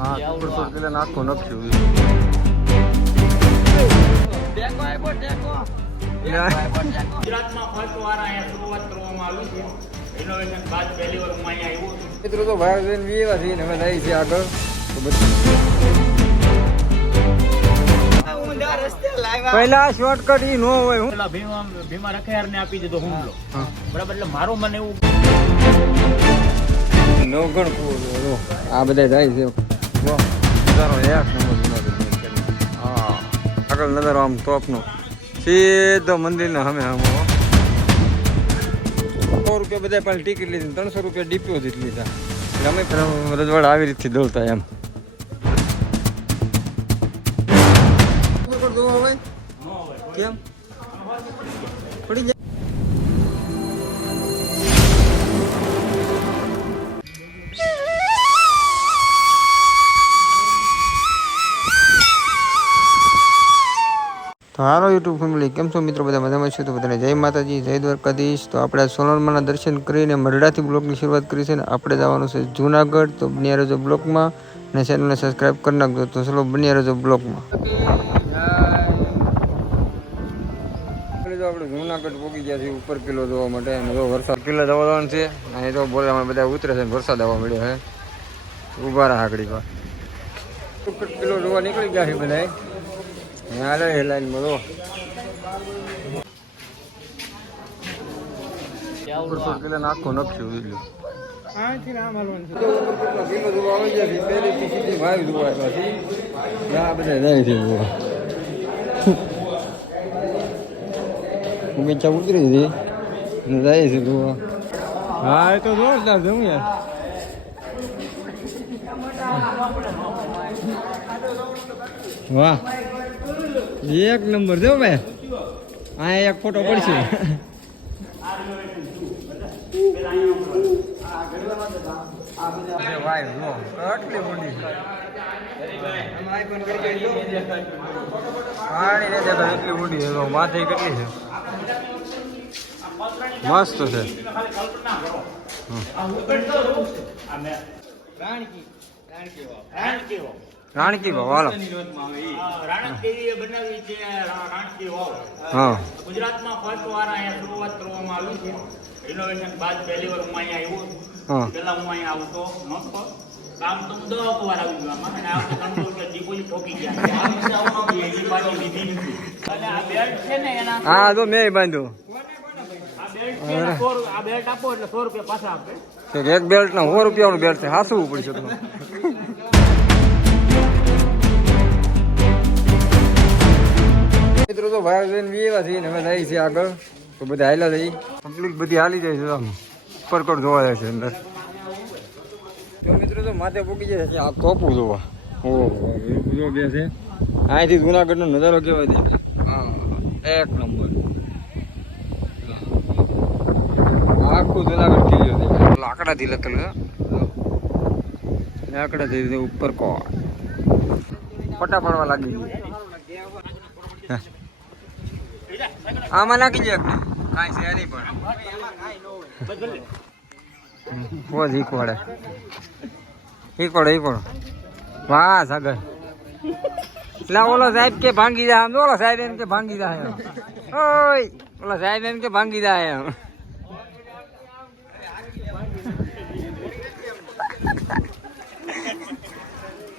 હા સુપર પેલા નાખો નખ્યું ગુજરાતમાં ફર્સ્ટ વાર અહીંયા શરૂઆત કરવામાં આવી છે રિનોવેશન બાદ પહેલી વાર હું અહીંયા આવ્યો છું. મિત્રો તો ભાઈ બેન બી એવા છે ને હવે જાય છે આગળ તો બધું પહેલા શોર્ટકટ ઈ નો હોય હું પેલા ભીમા રખિયારને આપી દીધો હુમલો બરાબર એટલે મારું મને એવું નવગણ કુવો આ બધા જાય છે જો નજારો એક નંબર હા આગળ નજારો આમ ટોપનો સીધો મંદિરના સામે આમ 100 રૂપિયા બધા પાછી ટિકિટ લીધી 300 રૂપિયા ડિપોઝિટ લીધા અમે રજવાડા આવી રીતથી દોડતા એમ કેમ પડી જાય તો હાલો યુટ્યુબ ફેમિલી કેમ છો મિત્રો બધા મજામાં છો તો બધાને જય માતાજી જય દ્વારકાધીશ તો આપણે સોનલમાના દર્શન કરીને મરડાથી બ્લોગની શરૂઆત કરી છે ને આપણે જવાનું છે જુનાગઢ તો બન્યા રહેજો બ્લોગમાં અને ચેનલને સબસ્ક્રાઈબ કરી નાખજો તો ચલો બન્યા રહેજો બ્લોગમાં આપણે જુનાગઢ પહોંચી ગયા છીએ ઉપર કિલ્લો જોવા માટે અને જો વરસાદ કિલ્લા જવા જવાનું છે અને તો બોલામાં બધા ઉતરે છે વરસાદ આવવા મળ્યો છે ઊભા રહ્યા આગળ પર કિલ્લો જોવા નીકળી ગયા છે બધા હાલે લાઈનમાં જો પેલા નાખો નખ્યું કિલ્લો જોવા આવી ગયા છે પહેલી સીધી ભાઈ જોવા આવ્યા છે બધા જાય છે ઊંચા ઉતરી હતી જાય છે જોવા હા એ તો જોરદાર જવું યાર વાહ એક નંબર જો ભાઈ આ એક ફોટો પડશે કેટલી મોટી પાણી નથી એટલી મોટી છે માથે કેટલી છે મસ્ત છે રાણકી વાવ હાલો હા ગુજરાતમાં ફર્સ્ટ વાર અહીંયા શરૂઆત કરવામાં આવી છે રિનોવેશન બાદ પહેલી વાર હું અહીંયા આવ્યો છું પેલા હું અહીંયા આવતો નહોતો કામ તો હું 10 વાર આવી ગયો આમાં અને આ વખતે 300 રૂપિયા ડિપોઝિટ ઠોકી ગયા એ પાછી લીધી નથી અને આ બેલ્ટ છે ને એના હા તો મેં બાંધ્યો આ બેલ્ટ આપો એટલે 100 રૂપિયા પાછા આપે એક બેલ્ટ ના 100 રૂપિયાનું બેલ્ટ છે હાસવું પડશે તમને મિત્રો તો ભાઈ બેન બી એવા છે અમે જાય છે આગળ તો બધા હાલ્યા જઈ પબ્લિક બધી હાલી જાય છે આમ ઉપરકોટ જોવા જાય છે અંદર તો મિત્રો તો માથે પૂકી જાય છે આ તોપું જોવા ઓહો જો બે છે અહીંથી જુનાગઢનો નજારો કેવાય છે હા એક નંબર આખું જુનાગઢ કિલ્લો છે લાકડાથી લખેલ લાકડાથી ઉપર કોટ ફટા પડવા લાગી ગઈ આમાં નાખી જાય કાંઈ છે નહીં પણ બહુ શીખવાડે શીખવાડે વાહ સાગર એટલે ઓલો સાહેબ કે ભાંગી જાય આમ ઓલો સાહેબ એમ કે ભાંગી જાય ઓય ઓલો સાહેબ એમ કે ભાંગી જાય એમ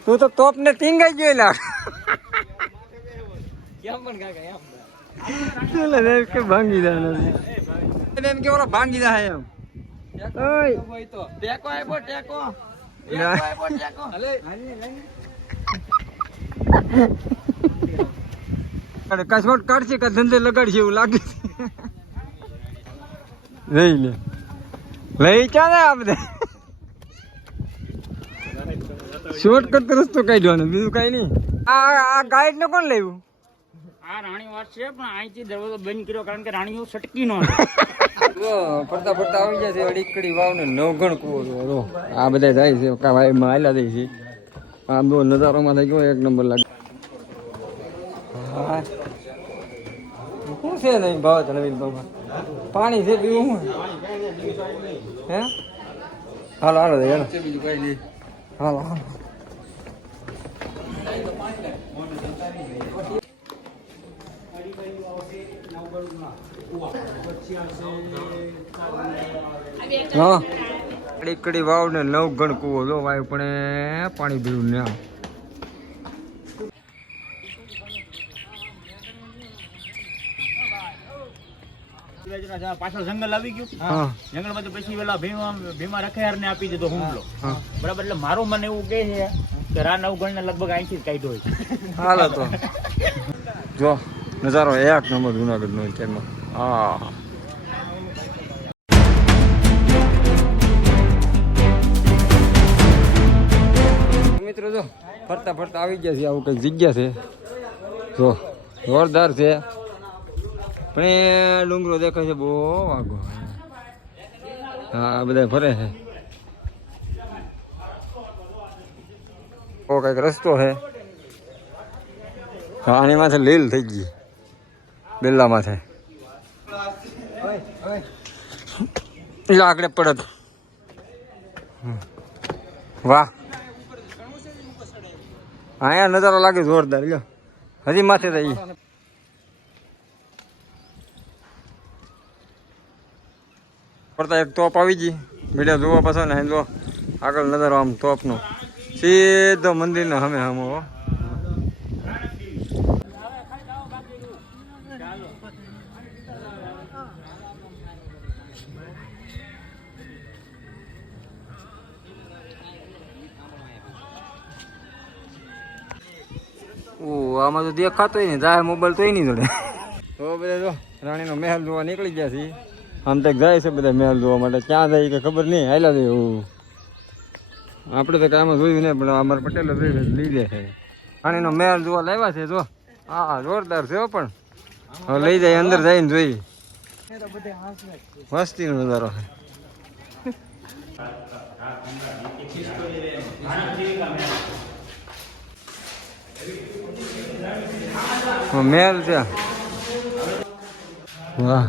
તું તો તોપ ને ટીંગાઈ ગયો લા કેમ પણ કાકા એમ કે ભાંગી જાય એમ કે ઓલો ભાંગી જાય એમ ઓય તો ટેકો આપ્યો ટેકો કસવટ કાઢશે કે ધંધે લગાડશે એવું લાગે લઈ લે લઈ ચાલે આ બધા શોર્ટકટ રસ્તો કાઢ્યો બીજું કઈ નહીં આ ગાઈડ ને કોણ લેવું આ રાણી વાત છે પણ અહીંથી દરવાજો બંધ કર્યો કારણ કે રાણીઓ સટકી નો ફરતા ફરતા આવી જાય છે અડીકડી વાવ ને નવગણ કુવો આ બધા જાય છે કા ભાઈ માં હાલ્યા જાય છે આમ બહુ નજારોમાં થઈ ગયો એક નંબર લાગે શું છે નહીં ભાવ નવીન બાબા પાણી છે પીવું હું હે હાલો હાલો બીજું કઈ નહીં હાલો હાલો હા કડી વાવ ને 9 ગણ કૂવો જો વાયુ પણ પાણી પીવું ને પાછળ જંગલ આવી ગયું જંગલ માં પછી પેલા ભીમા રખિયાર ને આપી દીધો હુમલો બરાબર એટલે મારું મને એવું કહે છે કે રા 9 ગણ ને લગભગ અહીંથી જ કાઢ્યો હોય હાલો તો જો નજારો એક નંબર જુનાગઢ નો કેમાં હા મિત્રો જો ફરતા ફરતા આવી ગયા છે આવું કઈક જગ્યા છે જો જોરદાર છે પણ એ ડુંગરો દેખાય છે બહુ વાગો હા બધા ફરે છે કઈક રસ્તો છે આની માથે લીલ થઈ ગઈ બેલા માથે આગળ પડત વાહ અહીંયા નજારો લાગે જોરદાર લ્યો હજી માથે થઈ પડતા એક તોપ આવી ગઈ વિડીયો જોવા પાછો ને જો આગળ નજારો આમ તોપનો સીધો મંદિરને હમે હમો આમાં તો દેખાતો ને જાય મોબાઈલ તો નહીં જોડે તો બધા જો રાણીનો મહેલ જોવા નીકળી ગયા છે આમ તક જાય છે બધા મહેલ જોવા માટે ક્યાં જાય કે ખબર નહીં હાલ્યા જાય એવું આપણે તો કાંઈ જોયું નહીં પણ અમારા પટેલ લઈ લે છે રાણીનો મહેલ જોવા લાવ્યા છે જો હા જોરદાર છે પણ હવે લઈ જાય અંદર જઈને જોઈ મસ્તીનો નજારો છે મહેલ છે વાહ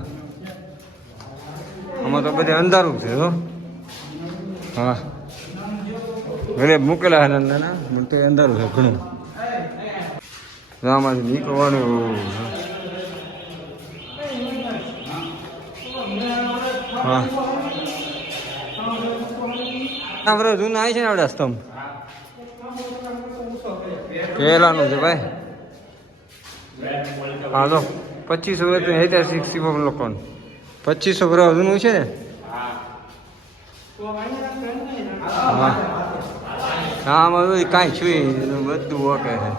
આમાં તો બધે અંધારું છે હો હા ઘરે મૂકેલા છે નાના પણ તો અંધારું છે ઘણું આમાંથી નીકળવાનું હા બરાબર જૂના આવી છે ને આપડે સ્તંભ પહેલાનું છે ભાઈ હા તો 2500 વર્ષ ઐતિહાસિક શિવ લોકોનું 2500 વર્ષ જૂનું છે ને હા આમાં કાંઈ છું બધું ઓકે છે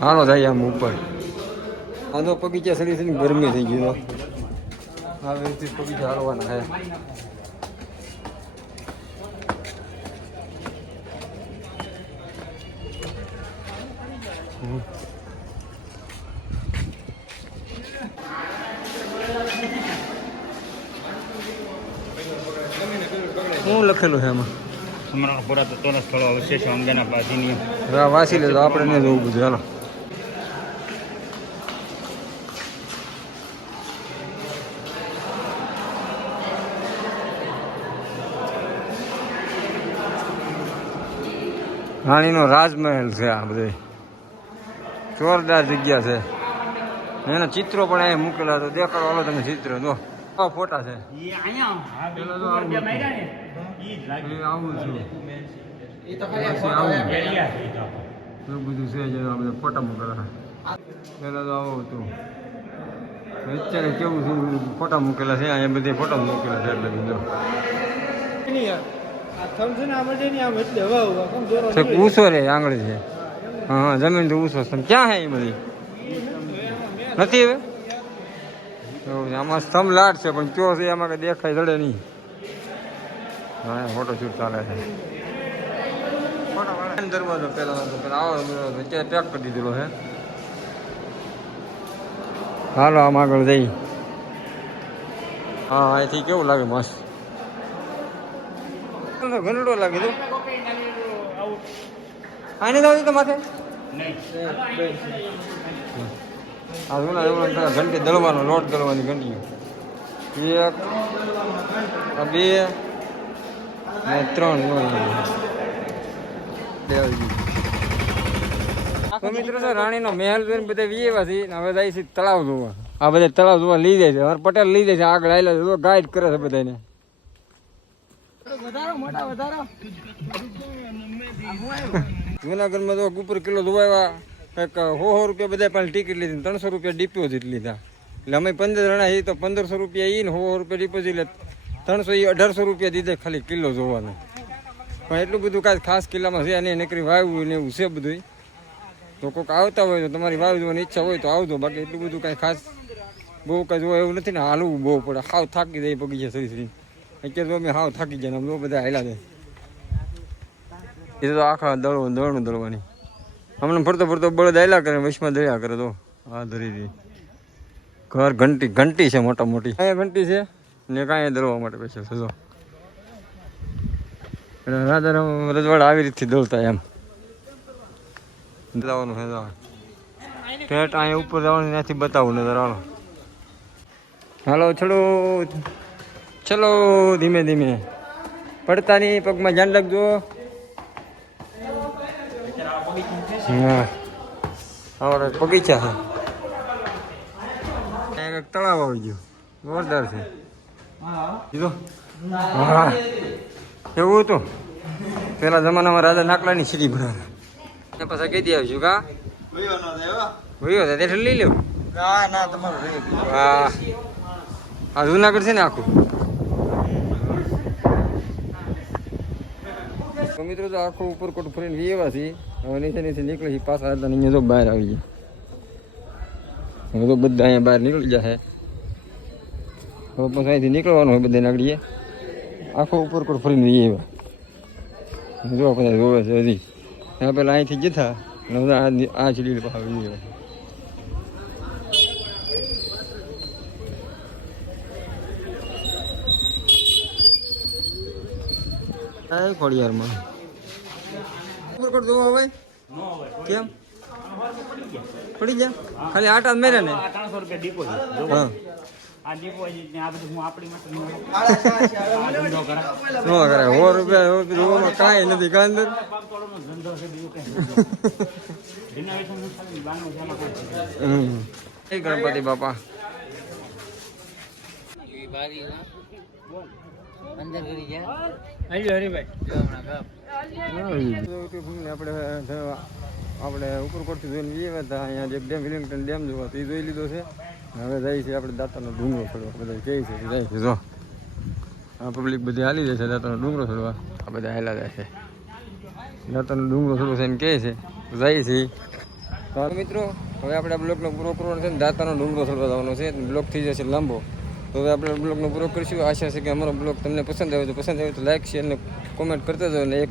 હાલો જાય આમ ઉપર આ તો બગીચા સડી સડી ગરમી થઈ ગઈ તો હા વ્યવસ્થિત બગીચા હાલવાના છે શું લખેલું છે એમાં સ્મરણ પુરાતત્વના સ્થળો અવશેષો અંગેના પ્રાચીન વાંચી લેજો આપણે નહીં જોવું બધું હાલો રાણીનો રાજમહેલ છે આ બધે જોરદાર જગ્યા છે એના ચિત્રો પણ અહીંયા મૂકેલા તો દેખાડો હાલો તમે ચિત્ર જો ફોટા છે આવું છું એવું બધું છે જે બધા ફોટા મૂકેલા પેલા તો આવું હતું અત્યારે કેવું છે ફોટા મૂકેલા છે અહીંયા બધે ફોટા મૂકેલા છે એટલે બીજો ઊંસો રે આંગળી છે હા જમીન તો ઊંસો ક્યાં છે એ બધી નથી હવે એવું છે આમાં સ્તંભ લાટ છે પણ કયો છે એમાં કઈ દેખાય જડે નહીં હા ફોટો શૂટ ચાલે છે દરવાજો પેલા આવો અત્યારે પેક કરી દીધેલો છે હાલો આમ આગળ જઈ હા અહીંથી કેવું લાગે મસ્ત ઘનડો લાગે તો આને તો તો માથે આ જૂના એવું ઘંટી દળવાનો લોટ દળવાની ઘંટી એક બે ને 3 તો મિત્રો તો રાણીનો મહેલ જોઈને બધા વિયેવા છે ને હવે જાય છે તળાવ જોવા. આ બધા તળાવ જોવા લઈ જાય છે. હર પટેલ લઈ જાય છે આગળ આવેલા ગાઈડ કરે છે બધાને. જુનાગઢમાં તો ઉપર કિલો જોવા કંઈક 100 રૂપિયા બધા પણ ટિકિટ લીધી, 300 રૂપિયા ડિપોઝિટ લીધા. એટલે અમે 15 જણા છીએ તો 1500 રૂપિયા ઈ ને 100 રૂપિયા ડિપોઝિટ લે 300 ઈ 1800 રૂપિયા દીધે ખાલી કિલ્લો જોવાનો. પણ એટલું બધું કાંઈ ખાસ કિલ્લામાં છે નહીં, નકરી વાવ્યું ને એવું છે બધું. તો કોઈક આવતા હોય તો તમારી વાવી જોવાની ઈચ્છા હોય તો આવજો, બાકી એટલું બધું કાંઈ ખાસ બહુ કાંઈ જોવા એવું નથી ને. હાલવું બહુ પડે, હાવ થાકી જાય પગી જાય સરી. અત્યારે તો અમે હાવ થાકી જાય ને આમ બધા હાલ્યા જાય. એ તો આખા દળનું દળવાની હમણાં ફરતો ફરતો બળદ આયલા કરે, વચમાં દળ્યા કરે. તો આ ધરી ઘર ઘંટી છે મોટા મોટી, અહીંયા ઘંટી છે ને કાંઈ દળવા માટે પૈસા છે. એટલે રાજા રજવાડા આવી રીતથી દળતા એમ જવાનું છે. ઠેઠ અહીંયા ઉપર જવાનું ત્યાંથી બતાવું નજર. હાલો ચલો ધીમે ધીમે, પડતા નહીં, પગમાં ધ્યાન રાખજો. હા અમારે બગીચા છે, એક તળાવ આવી ગયું, જોરદાર છે. હા એવું હતું પેલા જમાનામાં રાજા નાકલાની સીડી બનાવે. પાછા કઈ દે આવશું કા ભયો હતા એટલે લઈ લેવું. હા આ જુનાગઢ છે ને આખું. તો મિત્રો તો આખું ઉપરકોટ ફરીને વિયેવા છીએ. હવે નીચે નીકળી પાછા હતા અહીંયા તો બહાર આવી ગયા. હવે તો બધા અહીંયા બહાર નીકળી જશે. હવે પછી અહીંથી નીકળવાનું હોય બધા નાગડીએ. આખો ઉપરકોટ ફરીને વિયેવા જો બધા જોવે છે હજી. ત્યાં પેલા અહીંથી જતા આ ચીડી પાછા વિયેવા. ખોડિયારમાં ઉપરકોટ જોવા હોય કેમ પડી ગયા? ખાલી આટા મેરે ને 300 રૂપિયા ડિપોઝિટ. હા આ ડિપોઝિટ ને આ બધું હું આપણી માટે નો કરાય. 100 રૂપિયા જોવામાં કાંઈ નથી કા અંદર. ધંધો છે બીજું કઈ ગણપતિ બાપા આપણે ઉપરકોટથી જોઈને જઈએ હતા. અહીંયા જે ડેમ વિલિંગ્ટન ડેમ જોવા તો એ જોઈ લીધો છે. હવે જાય છે આપણે દાતાનો ડુંગરો ચડવા. બધા કહે છે કે જાય છે. જો આ પબ્લિક બધી હાલી જાય છે દાતાનો ડુંગરો ચડવા. આ બધા હાલા જાય છે દાતાનો ડુંગરો ચડવો છે એમ કહે છે. જાય છે. તો મિત્રો હવે આપણે આ બ્લોકનો પૂરો કરવાનો છે ને દાતાનો ડુંગરો ચડવા જવાનો છે. બ્લોક થઈ જશે લાંબો. તો હવે આપણે બ્લોગનો પૂરો કરીશું. આશા છે કે અમારો બ્લોગ તમને પસંદ આવ્યો તો લાઈક શેર ને કોમેન્ટ કરતા જાઓ ને એક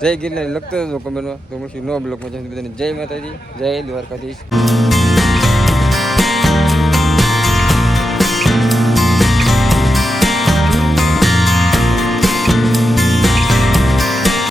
જય ગિરનારી લખતા જાઓ કોમેન્ટમાં. તો પછી નો બ્લોગમાં બધાને જય માતાજી, જય દ્વારકાધીશ.